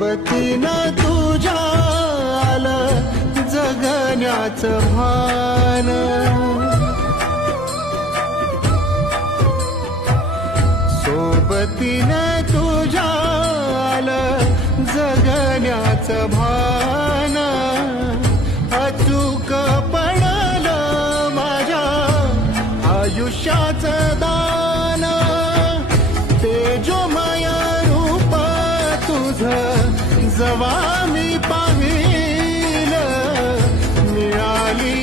सोबतीनं तुझ्या आलं जगण्याचं भान, सोबतीनं तुझ्या आलं जगण्याचं भान, अचूक पडलं माझ्या आयुष्याचं दान, तेजोमय रूप तुझं जवा मी पाहिलं, मिळाली